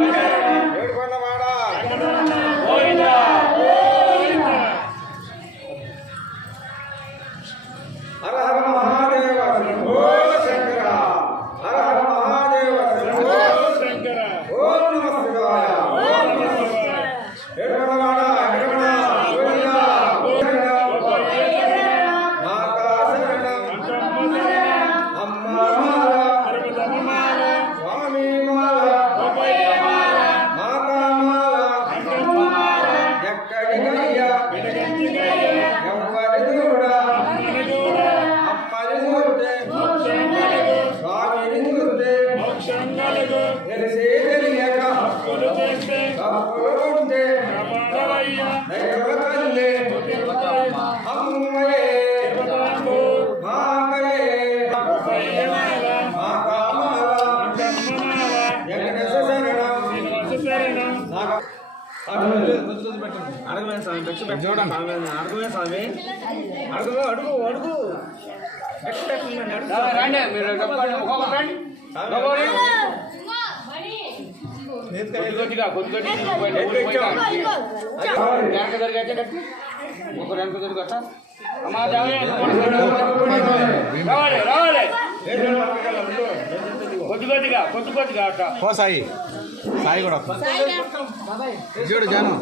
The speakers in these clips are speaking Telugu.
Amen. అడగలేదు స్వామి భిక్ష చూడండి. అడగలేదు స్వామి. అడుగు అడుగు అడుగు. రండి మీరు రండి. కొద్దిగా కొద్దిగా వెనక జరిగాక కట్టి ఒక వెనక సాయి. సాయి కూడా. జాను.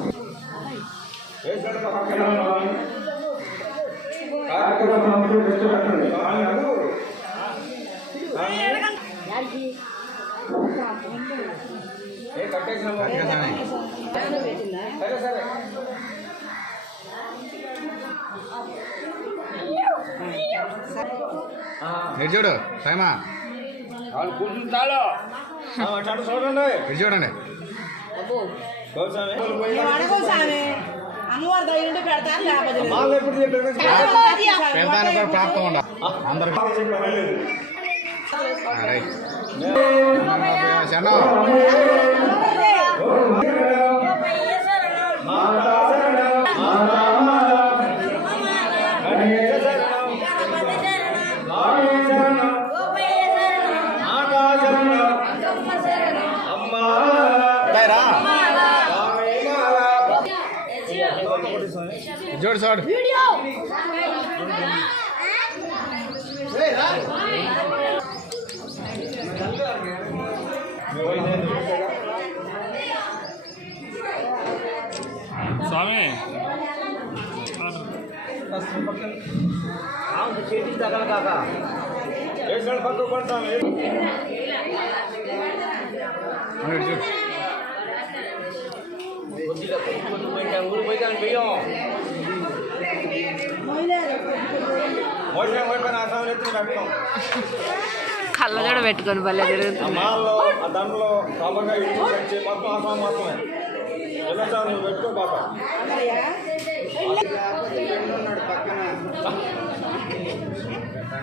సరే సరే చూడు సైమా వాళ్ళు కూర్చుంటాడు చూడండి చూడండి అమ్మవారి దగ్గర నుండి పెడతాను లేకపోతే ప్రాప్తం ఉండాలి అందరికీ. రైట్. తగలగాక పక్కకు పడతాం కొద్దిగా కొద్ది పోయినా ఊరు పోయినా బియ్యం. కళ్ళజోడ పెట్టుకొని భలే జరుగుతుంది దాంట్లో పెట్టుకో పాప పక్కన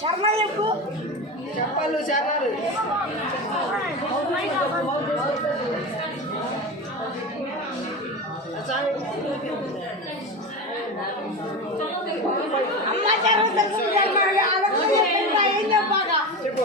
శర్మ చెప్పు చెప్పాలి చెప్పాలి అమ్మ చర్మ తెలుసు ఏం చెప్పాక చెప్పు.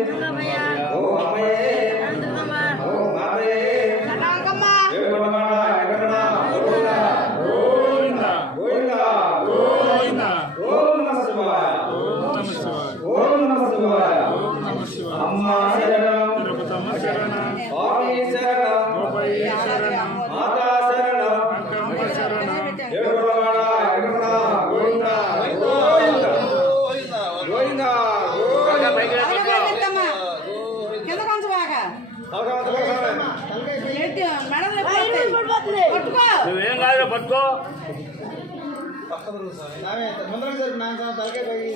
ముందరకు సరి నా తలకే పోయి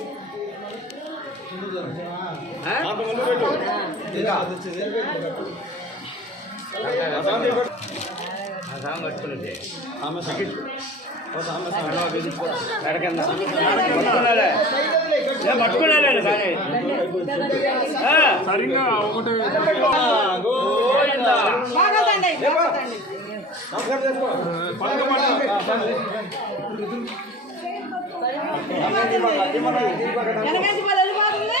పట్టుకున్నాడు కానీ సరిగ్గా ఒకటే. నమస్కారం చేసుకో వెనకేసి పది వెళ్ళిపోతుంది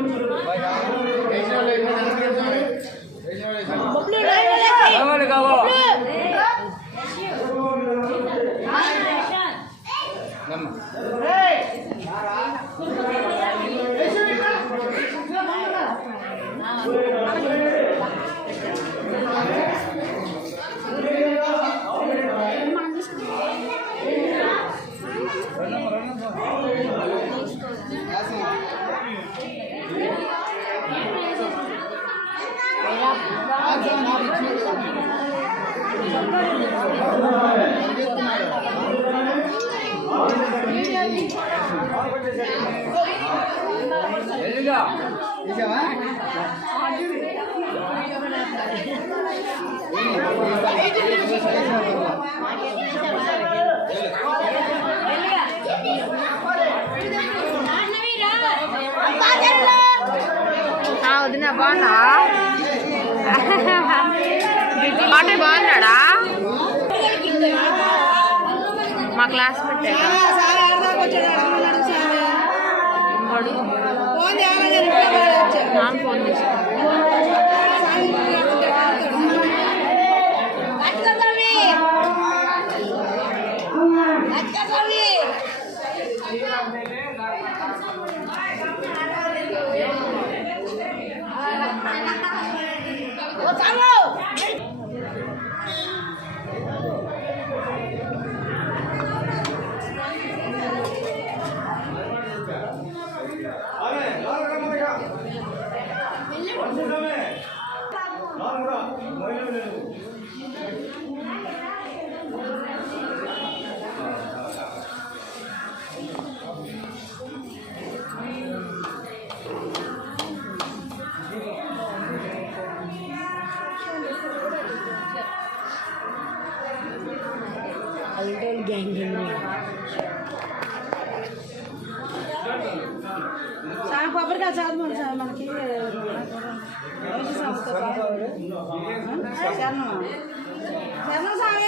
వదిన బాగున్నా పాట బాగున్నాడా? మా క్లాస్ పెట్టా ఫోన్ చేసి సార్ కొబ్బరికాయ చదవండి సార్ మనకి. శరణం శరణం స్వామి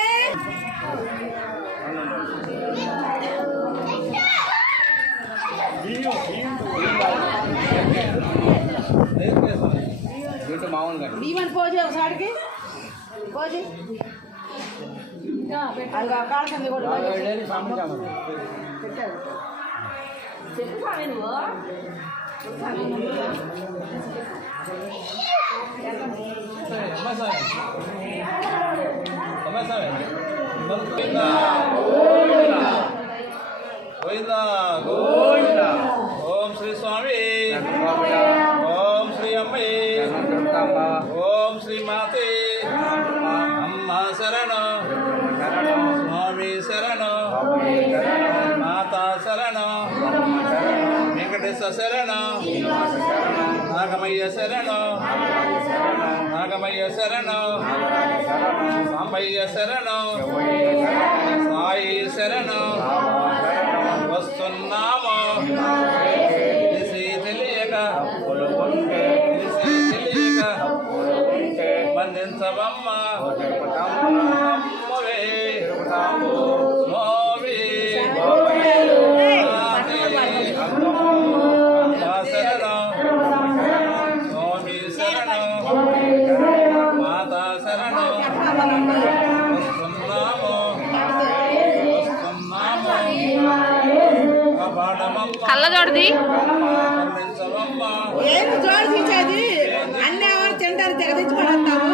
పోజే ఒకసారికి. పోజే. చెప్పు స్వామి నువ్వు ఓం శ్రీ స్వామి వెంకటేశ శరణ. నాగమయ్య శరణ. నాగమయ్య శరణ. సాంబయ్య శరణ. సాయి శరణ. వస్తున్నాము? తెలిసి తెలియక. తెలిసి తెలియక. బంధించవమ్మా కళ్ళజోడిది ఏం జోడు తీసేది ఎవరు తింటారు తెగదించి పడతావు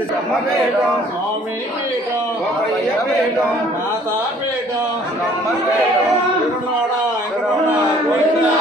எனக்கு சம வேட்டம் சுவாமி பீட்டம் மாதா பீட்டம் திருநாடா. திருநாடா.